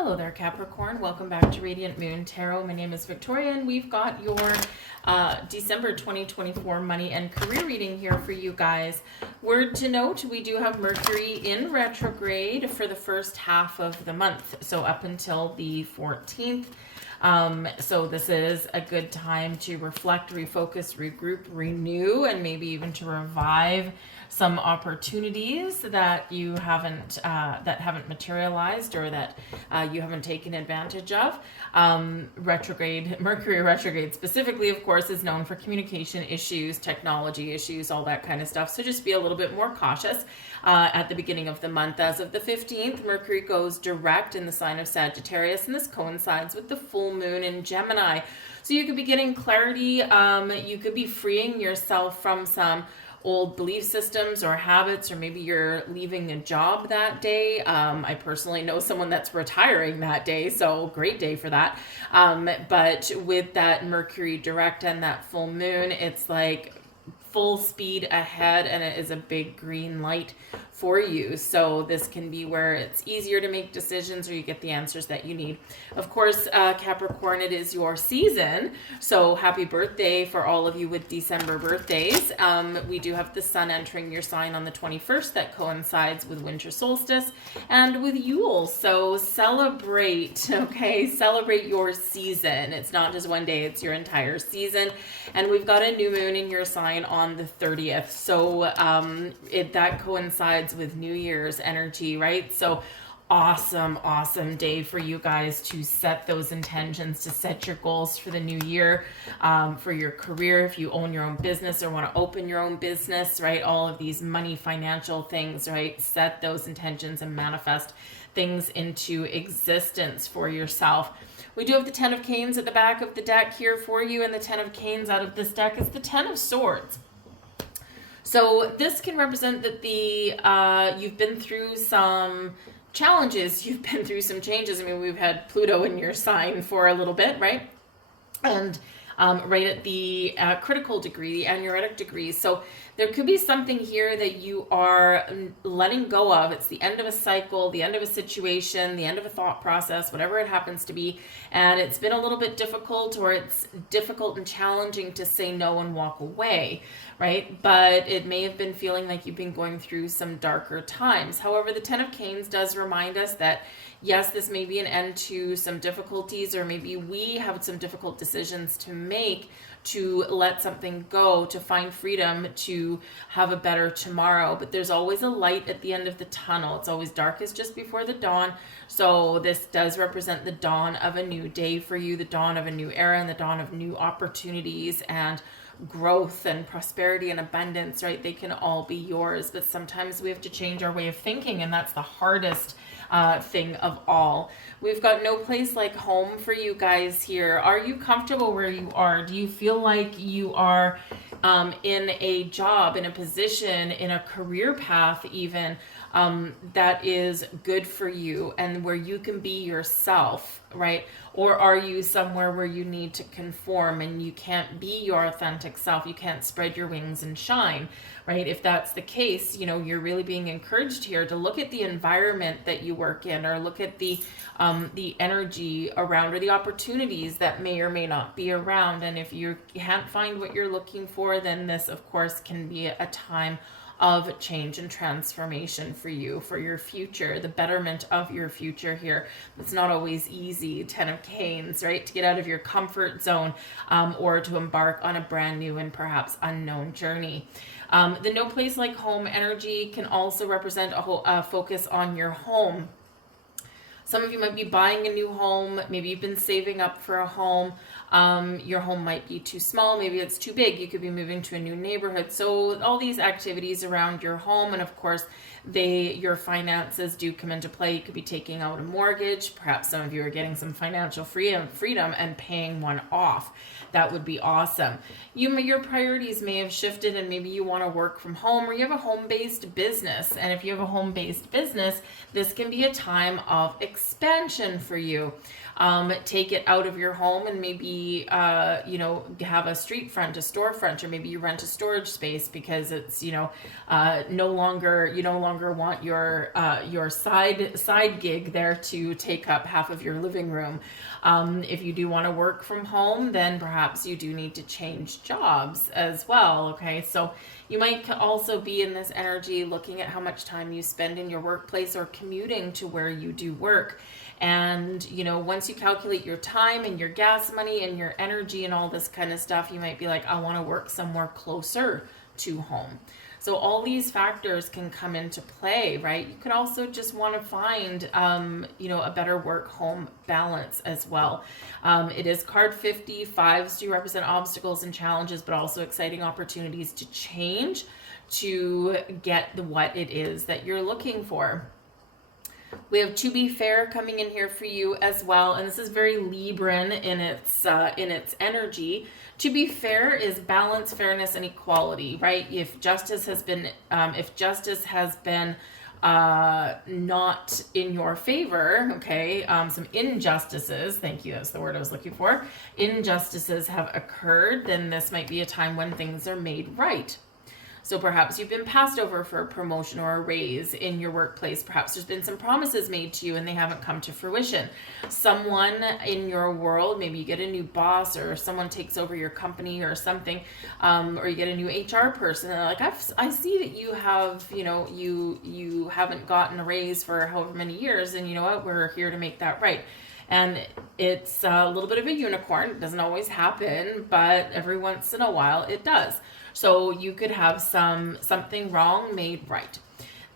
Hello there, Capricorn. Welcome back to Radiant Moon Tarot. My name is Victoria, and we've got your December 2024 money and career reading here for you guys. Word to note, we do have Mercury in retrograde for the first half of the month, so up until the 14th. So this is a good time to reflect, refocus, regroup, renew, and maybe even to revive some opportunities that you haven't materialized or that you haven't taken advantage of. Mercury retrograde specifically, of course, is known for communication issues, technology issues, all that kind of stuff. So just be a little bit more cautious at the beginning of the month. As of the 15th, Mercury goes direct in the sign of Sagittarius, and this coincides with the full moon in Gemini. So you could be getting clarity. You could be freeing yourself from some old belief systems or habits, or maybe you're leaving a job that day. I personally know someone that's retiring that day, so great day for that. But with that Mercury direct and that full moon, it's like full speed ahead, and it is a big green light for you. So this can be where it's easier to make decisions, or you get the answers that you need. Of course, Capricorn, it is your season, so happy birthday for all of you with December birthdays. We do have the sun entering your sign on the 21st. That coincides with winter solstice and with Yule. So celebrate, okay? Celebrate your season. It's not just one day, it's your entire season. And we've got a new moon in your sign on the 30th. So that coincides with New Year's energy, right? So awesome day for you guys to set those intentions, to set your goals for the new year, for your career, if you own your own business or want to open your own business, right? All of these money, financial things, right? Set those intentions and manifest things into existence for yourself. We do have the 10 of Canes at the back of the deck here for you, and the 10 of Canes out of this deck is the 10 of Swords. So this can represent that you've been through some challenges, you've been through some changes. I mean, we've had Pluto in your sign for a little bit, right? And right at the critical degree, the aneretic degree. So there could be something here that you are letting go of. It's the end of a cycle, the end of a situation, the end of a thought process, whatever it happens to be. And it's been a little bit difficult, or it's difficult and challenging to say no and walk away, right? But it may have been feeling like you've been going through some darker times. However, the 10 of Canes does remind us that yes, this may be an end to some difficulties, or maybe we have some difficult decisions to make, to let something go, to find freedom, to have a better tomorrow. But there's always a light at the end of the tunnel. It's always darkest just before the dawn. So this does represent the dawn of a new day for you, the dawn of a new era, and the dawn of new opportunities and growth and prosperity and abundance, right? They can all be yours, but sometimes we have to change our way of thinking, and that's the hardest thing of all. We've got no place like home for you guys here. Are you comfortable where you are? Do you feel like you are in a job, in a position, in a career path even, that is good for you and where you can be yourself, right? Or are you somewhere where you need to conform and you can't be your authentic self? You can't spread your wings and shine, right? If that's the case, you're really being encouraged here to look at the environment that you work in, or look at the energy around, or the opportunities that may or may not be around. And if you can't find what you're looking for, then this, of course, can be a time of change and transformation for you, for your future, the betterment of your future here. It's not always easy, 10 of Canes, right? To get out of your comfort zone, or to embark on a brand new and perhaps unknown journey. The no place like home energy can also represent a focus on your home. Some of you might be buying a new home. Maybe you've been saving up for a home. Your home might be too small. Maybe it's too big. You could be moving to a new neighborhood. So all these activities around your home, and of course, your finances do come into play. You could be taking out a mortgage. Perhaps some of you are getting some financial freedom and paying one off. That would be awesome. Your priorities may have shifted, and maybe you want to work from home, or you have a home-based business. And if you have a home-based business, this can be a time of expansion for you. Take it out of your home and maybe maybe, have a street front, a storefront, or maybe you rent a storage space because it's, you no longer want your side gig there to take up half of your living room. If you do want to work from home, then perhaps you do need to change jobs as well. Okay, so you might also be in this energy looking at how much time you spend in your workplace or commuting to where you do work. And, once you calculate your time and your gas money and your energy and all this kind of stuff, you might be like, I want to work somewhere closer to home. So all these factors can come into play, right? You could also just want to find, a better work-home balance as well. It is card 50. Fives do represent obstacles and challenges, but also exciting opportunities to change to get what it is that you're looking for. We have To Be Fair coming in here for you as well, and this is very Libran in its energy. To be fair is balance, fairness, and equality, right? If justice has been not in your favor, okay, some injustices, thank you, that's the word I was looking for, injustices have occurred, then this might be a time when things are made right. So perhaps you've been passed over for a promotion or a raise in your workplace. Perhaps there's been some promises made to you and they haven't come to fruition. Someone in your world, maybe you get a new boss or someone takes over your company or something, or you get a new HR person and they're like, I see that you have, you haven't gotten a raise for however many years, and you know what, we're here to make that right. And it's a little bit of a unicorn. It doesn't always happen, but every once in a while it does. So you could have something wrong made right.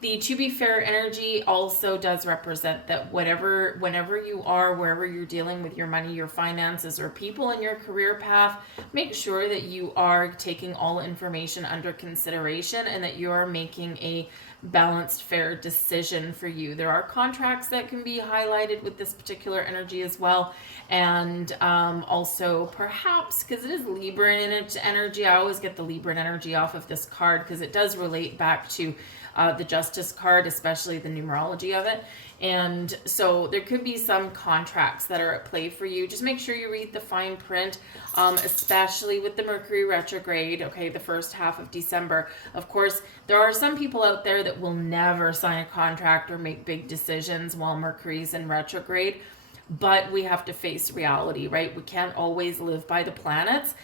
The To Be Fair energy also does represent that whenever you are, wherever you're dealing with your money, your finances, or people in your career path, make sure that you are taking all information under consideration and that you are making a balanced, fair decision for you. There are contracts that can be highlighted with this particular energy as well. And also perhaps, because it is Libra in its energy, I always get the Libra energy off of this card because it does relate back to the Justice card, especially the numerology of it. And so there could be some contracts that are at play for you. Just make sure you read the fine print, especially with the Mercury retrograde, okay, the first half of December. Of course, there are some people out there that will never sign a contract or make big decisions while Mercury's in retrograde. But we have to face reality, right? We can't always live by the planets.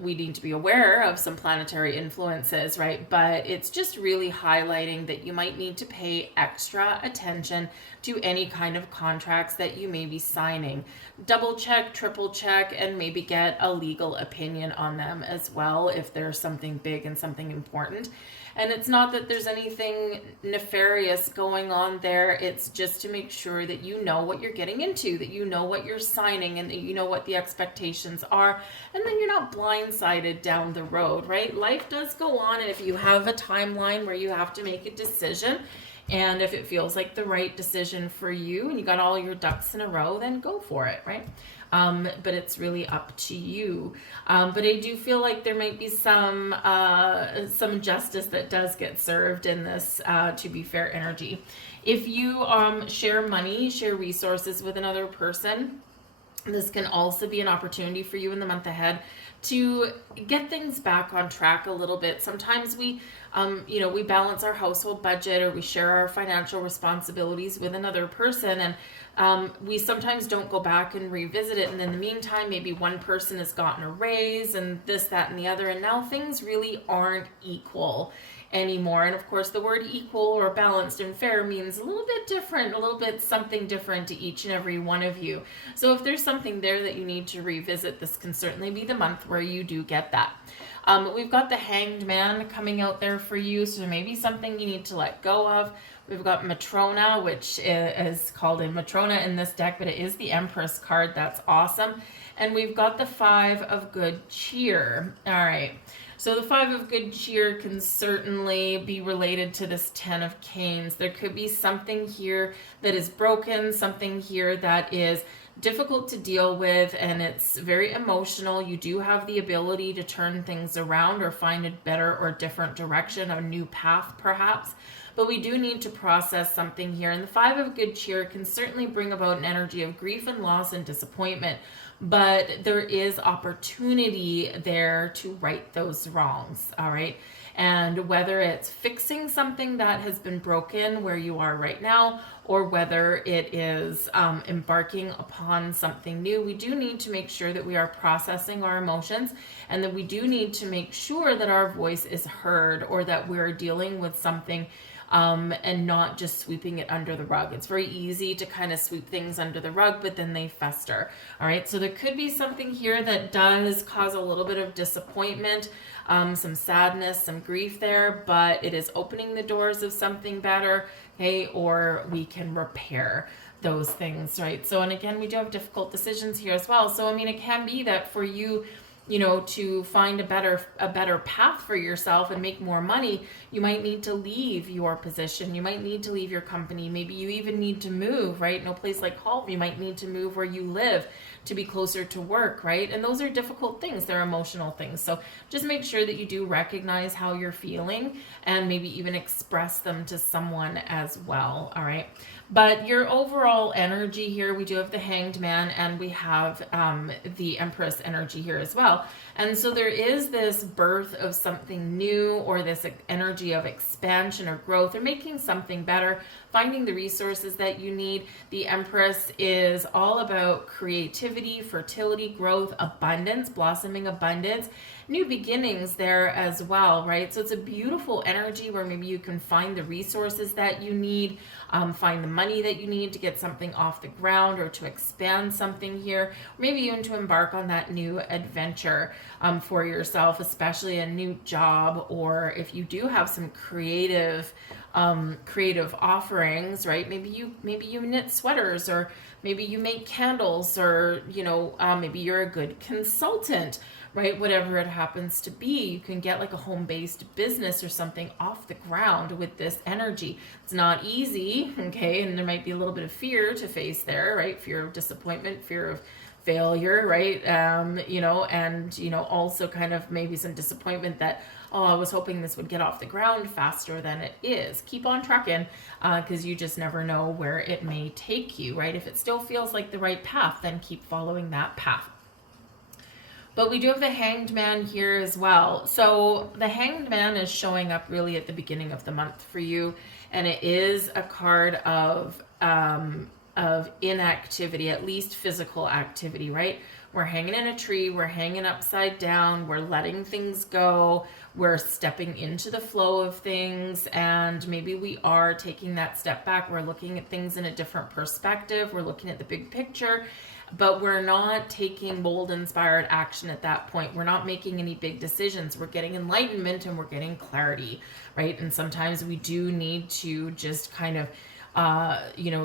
We need to be aware of some planetary influences, right? But it's just really highlighting that you might need to pay extra attention to any kind of contracts that you may be signing. Double check, triple check, and maybe get a legal opinion on them as well if there's something big and something important. And it's not that there's anything nefarious going on there. It's just to make sure that you know what you're getting into, that you know what you're signing, and that you know what the expectations are. And then you're not blindsided down the road, right? Life does go on. And if you have a timeline where you have to make a decision, and if it feels like the right decision for you and you got all your ducks in a row, then go for it, right? But it's really up to you. But I do feel like there might be some justice that does get served in this To Be Fair energy. If you share money, share resources with another person, this can also be an opportunity for you in the month ahead to get things back on track a little bit. Sometimes we balance our household budget or we share our financial responsibilities with another person, and we sometimes don't go back and revisit it. And in the meantime, maybe one person has gotten a raise and this, that, and the other, and now things really aren't equal anymore. And of course, the word equal or balanced and fair means a little bit different, a little bit something different to each and every one of you. So if there's something there that you need to revisit, this can certainly be the month where you do get that. We've got the Hanged Man coming out there for you, so maybe something you need to let go of. We've got Matrona, which is called a Matrona in this deck, but it is the Empress card. That's awesome. And we've got the Five of Good Cheer. All right. So the Five of Good Cheer can certainly be related to this Ten of Canes. There could be something here that is broken, something here that is difficult to deal with, and it's very emotional. You do have the ability to turn things around or find a better or different direction, a new path perhaps. But we do need to process something here. And the Five of Good Cheer can certainly bring about an energy of grief and loss and disappointment. But there is opportunity there to right those wrongs, all right? And whether it's fixing something that has been broken where you are right now, or whether it is embarking upon something new, we do need to make sure that we are processing our emotions, and that we do need to make sure that our voice is heard, or that we're dealing with something and not just sweeping it under the rug. It's very easy to kind of sweep things under the rug, but then they fester. All right, so there could be something here that does cause a little bit of disappointment, some sadness, some grief there, but it is opening the doors of something better, okay, or we can repair those things, right? So, and again, we do have difficult decisions here as well. So, I mean, it can be that for you, you know, to find a better path for yourself and make more money, you might need to leave your position. You might need to leave your company. Maybe you even need to move, right? No place like home. You might need to move where you live to be closer to work, right? And those are difficult things. They're emotional things. So just make sure that you do recognize how you're feeling and maybe even express them to someone as well, all right? But your overall energy here, we do have the Hanged Man, and we have the Empress energy here as well. And so there is this birth of something new, or this energy of expansion or growth, or making something better, finding the resources that you need. The Empress is all about creativity, fertility, growth, abundance, blossoming abundance, new beginnings there as well, right? So it's a beautiful energy where maybe you can find the resources that you need, find the money that you need to get something off the ground, or to expand something here, or maybe even to embark on that new adventure for yourself, especially a new job, or if you do have some creative offerings, right? Maybe you knit sweaters, or maybe you make candles, or maybe you're a good consultant, right? Whatever it happens to be, you can get like a home-based business or something off the ground with this energy. It's not easy, okay? And there might be a little bit of fear to face there, right? Fear of disappointment, fear of failure, right? Also kind of maybe some disappointment that, oh, I was hoping this would get off the ground faster than it is. Keep on trucking, because you just never know where it may take you, right? If it still feels like the right path, then keep following that path. But we do have the Hanged Man here as well. So the Hanged Man is showing up really at the beginning of the month for you, and it is a card of inactivity, at least physical activity, right? We're hanging in a tree, we're hanging upside down, we're letting things go, we're stepping into the flow of things, and maybe we are taking that step back. We're looking at things in a different perspective, we're looking at the big picture, but we're not taking bold, inspired action at that point. We're not making any big decisions. We're getting enlightenment and we're getting clarity, right? And sometimes we do need to just kind of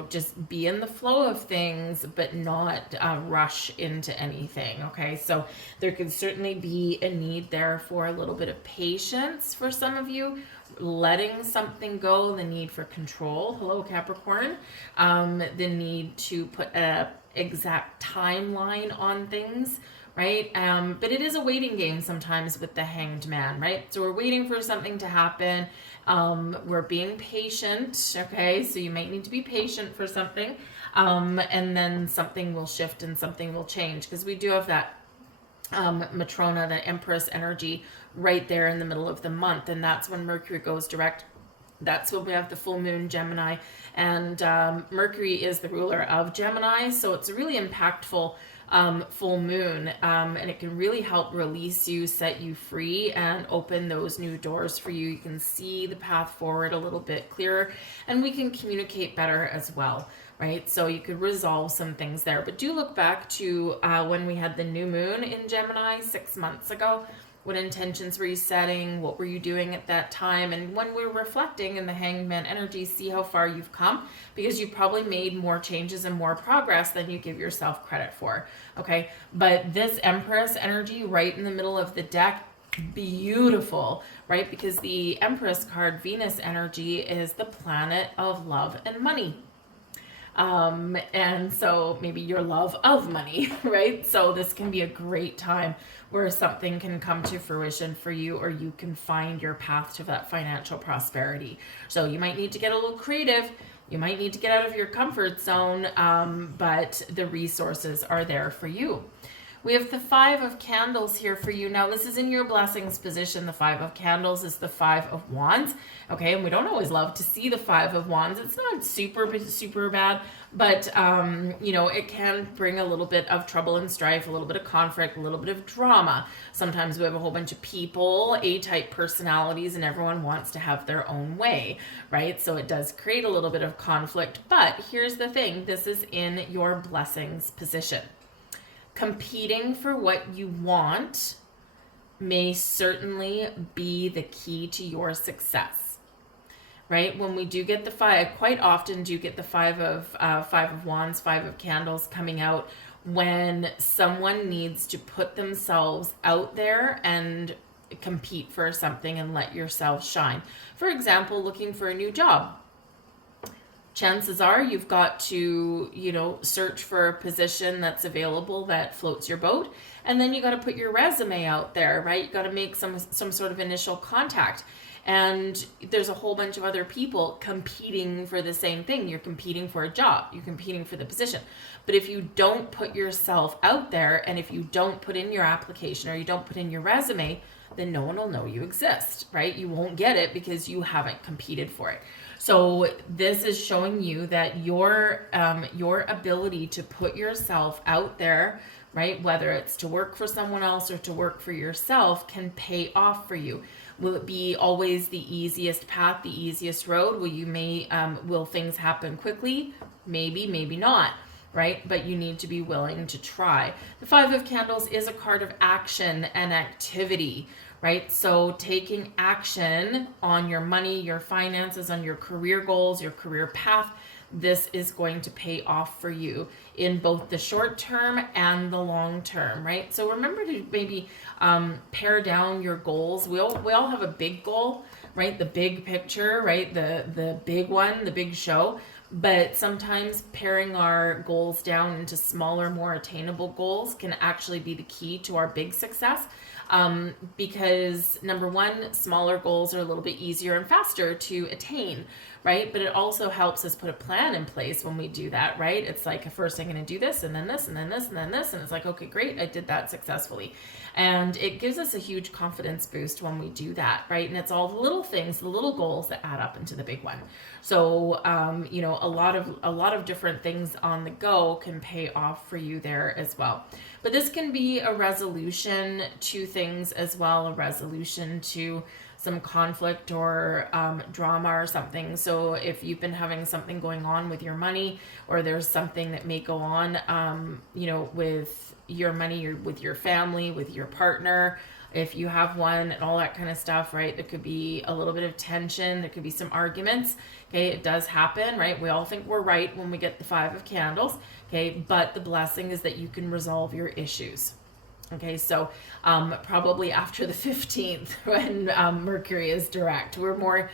just be in the flow of things, but not rush into anything, okay? So there could certainly be a need there for a little bit of patience for some of you, letting something go, the need for control, hello Capricorn, the need to put a exact timeline on things, right? But it is a waiting game sometimes with the Hanged Man, right? So we're waiting for something to happen. We're being patient, okay? So you might need to be patient for something, and then something will shift and something will change, because we do have that Matrona, the Empress energy right there in the middle of the month, and that's when Mercury goes direct. That's when we have the full moon Gemini, and Mercury is the ruler of Gemini, so it's a really impactful full moon, and it can really help release you, set you free, and open those new doors for you. You can see the path forward a little bit clearer, and we can communicate better as well, right? So you could resolve some things there, but do look back to when we had the new moon in Gemini 6 months ago. What intentions were you setting? What were you doing at that time? And when we're reflecting in the Hanged Man energy, see how far you've come, because you probably made more changes and more progress than you give yourself credit for, okay? But this Empress energy right in the middle of the deck, beautiful, right? Because the Empress card, Venus energy, is the planet of love and money. And so maybe your love of money, right? So this can be a great time where something can come to fruition for you, or you can find your path to that financial prosperity. So you might need to get a little creative. You might need to get out of your comfort zone, but the resources are there for you. We have the Five of Candles here for you. Now, this is in your blessings position. The Five of Candles is the Five of Wands. Okay, and we don't always love to see the Five of Wands. It's not super bad, but, you know, it can bring a little bit of trouble and strife, a little bit of conflict, a little bit of drama. Sometimes we have a whole bunch of people, A-type personalities, and everyone wants to have their own way, right? So it does create a little bit of conflict. But here's the thing. This is in your blessings position. Competing for what you want may certainly be the key to your success, right? When we do get the five, quite often do get the Five of Wands, Five of Candles coming out when someone needs to put themselves out there and compete for something and let yourself shine. For example, looking for a new job. Chances are you've got to, you know, search for a position that's available that floats your boat. And then you got to put your resume out there, right? You got to make some sort of initial contact. And there's a whole bunch of other people competing for the same thing. You're competing for a job. You're competing for the position. But if you don't put yourself out there, and if you don't put in your application or you don't put in your resume, then no one will know you exist, right? You won't get it because you haven't competed for it. So this is showing you that your ability to put yourself out there, right, whether it's to work for someone else or to work for yourself, can pay off for you. Will it be always the easiest path, the easiest road? Will things happen quickly? Maybe, maybe not, right? But you need to be willing to try. The Five of Candles is a card of action and activity, right? So taking action on your money, your finances, on your career goals, your career path, this is going to pay off for you in both the short term and the long term, right? So remember to maybe pare down your goals. We all have a big goal, right? The big picture, right? The big one, the big show. But sometimes paring our goals down into smaller, more attainable goals can actually be the key to our big success. Because number one, smaller goals are a little bit easier and faster to attain, right? But it also helps us put a plan in place when we do that, right? It's like, first I'm going to do this, and then this, and then this, and then this. And it's like, okay, great, I did that successfully. And it gives us a huge confidence boost when we do that, right? And it's all the little things, the little goals that add up into the big one. So, you know, a lot of different things on the go can pay off for you there as well. But this can be a resolution to things as well, a resolution to some conflict or drama or something. So if you've been having something going on with your money, or there's something that may go on, you know, with your money, or with your family, with your partner, if you have one, and all that kind of stuff, right? There could be a little bit of tension. There could be some arguments. Okay, it does happen, right? We all think we're right when we get the Five of Candles. Okay, but the blessing is that you can resolve your issues. Okay, so probably after the 15th, when Mercury is direct, we're more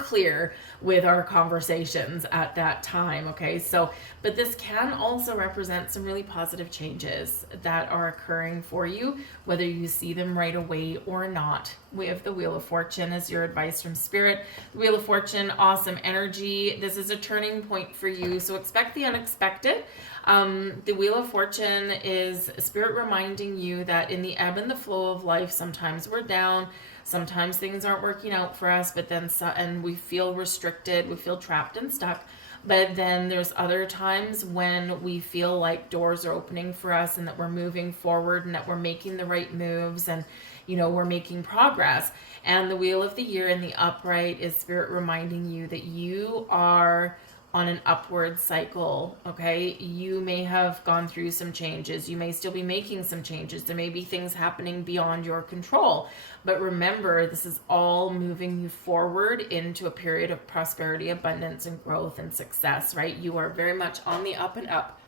clear with our conversations at that time. Okay, so but this can also represent some really positive changes that are occurring for you, whether you see them right away or not. We have the Wheel of Fortune as your advice from Spirit. The Wheel of Fortune, awesome energy. This is a turning point for you, so expect the unexpected. The Wheel of Fortune is Spirit reminding you that in the ebb and the flow of life, sometimes we're down, sometimes things aren't working out for us, but then and we feel restricted, we feel trapped and stuck. But then there's other times when we feel like doors are opening for us, and that we're moving forward, and that we're making the right moves, and you know, we're making progress. And the Wheel of the Year in the upright is Spirit reminding you that you are on an upward cycle. Okay, you may have gone through some changes, you may still be making some changes, there may be things happening beyond your control, but remember, this is all moving you forward into a period of prosperity, abundance, and growth and success, right? You are very much on the up and up.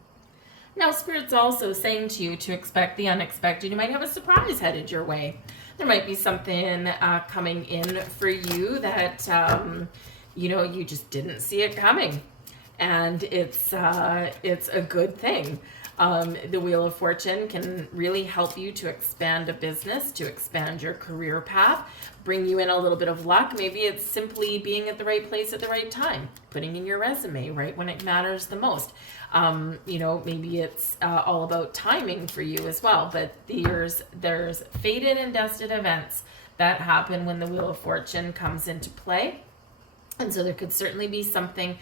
Now, Spirit's also saying to you to expect the unexpected. You might have a surprise headed your way. There might be something coming in for you that you know, you just didn't see it coming. and it's a good thing. The Wheel of Fortune can really help you to expand a business, to expand your career path, bring you in a little bit of luck. Maybe it's simply being at the right place at the right time, putting in your resume right when it matters the most. Maybe it's all about timing for you as well. But there's fated and destined events that happen when the Wheel of Fortune comes into play. And so there could certainly be something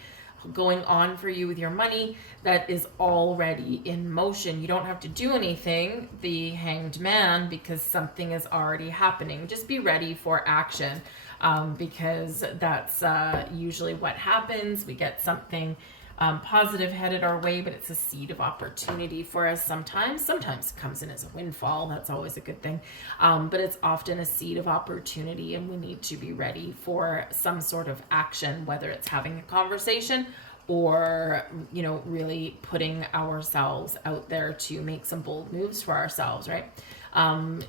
going on for you with your money that is already in motion. You don't have to do anything, the Hanged Man, because something is already happening. Just be ready for action, because that's usually what happens. We get something positive headed our way, but it's a seed of opportunity for us sometimes. Sometimes it comes in as a windfall. That's always a good thing. But it's often a seed of opportunity, and we need to be ready for some sort of action, whether it's having a conversation or, really putting ourselves out there to make some bold moves for ourselves, right?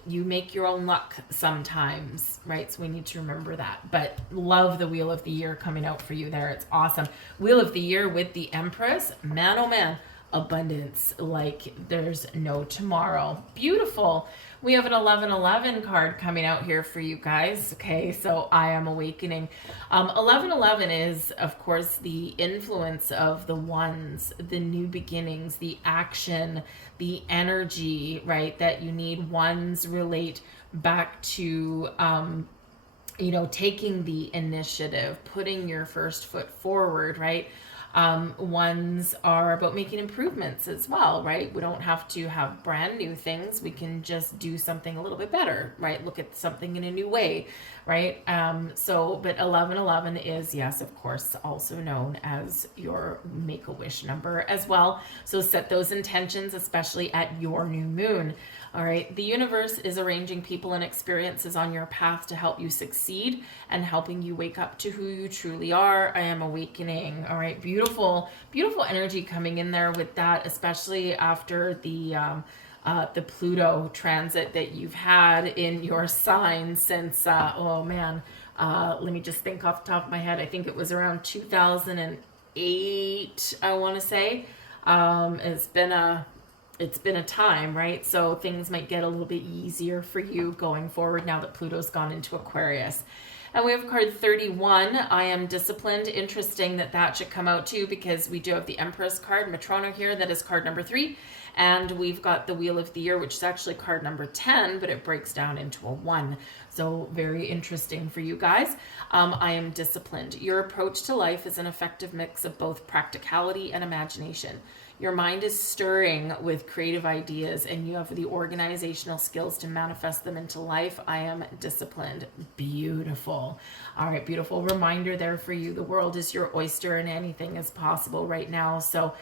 You make your own luck sometimes, right? So we need to remember that. But love the Wheel of the Year coming out for you there. It's awesome. Wheel of the Year with the Empress. Man, oh man, abundance like there's no tomorrow. Beautiful. We have an 1111 card coming out here for you guys. Okay, so I am awakening. 1111 is, of course, the influence of the ones, the new beginnings, the action, the energy, right, that you need. Ones relate back to, taking the initiative, putting your first foot forward, right? Ones are about making improvements as well, right? We don't have to have brand new things. We can just do something a little bit better, right? Look at something in a new way, right? But 1111 is, yes, of course, also known as your Make-A-Wish number as well. So set those intentions, especially at your new moon. All right. The universe is arranging people and experiences on your path to help you succeed and helping you wake up to who you truly are. I am awakening. All right. Beautiful, beautiful energy coming in there with that, especially after the Pluto transit that you've had in your sign since, let me just think off the top of my head. I think it was around 2008, I want to say. It's been a time, right? So things might get a little bit easier for you going forward now that Pluto's gone into Aquarius. And we have card 31. I am disciplined. Interesting that should come out too, because we do have the Empress card, Matrona here. That is card number 3. And we've got the Wheel of the Year, which is actually card number 10, but it breaks down into a 1. So very interesting for you guys. I am disciplined. Your approach to life is an effective mix of both practicality and imagination. Your mind is stirring with creative ideas and you have the organizational skills to manifest them into life. I am disciplined. Beautiful. All right, beautiful reminder there for you. The world is your oyster and anything is possible right now. So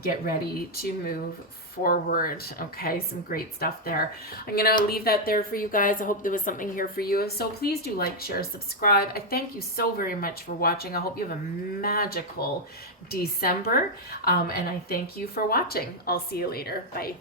get ready to move forward. Okay, some great stuff there. I'm going to leave that there for you guys. I hope there was something here for you. So please do like, share, subscribe. I thank you so very much for watching. I hope you have a magical December. And I thank you for watching. I'll see you later. Bye.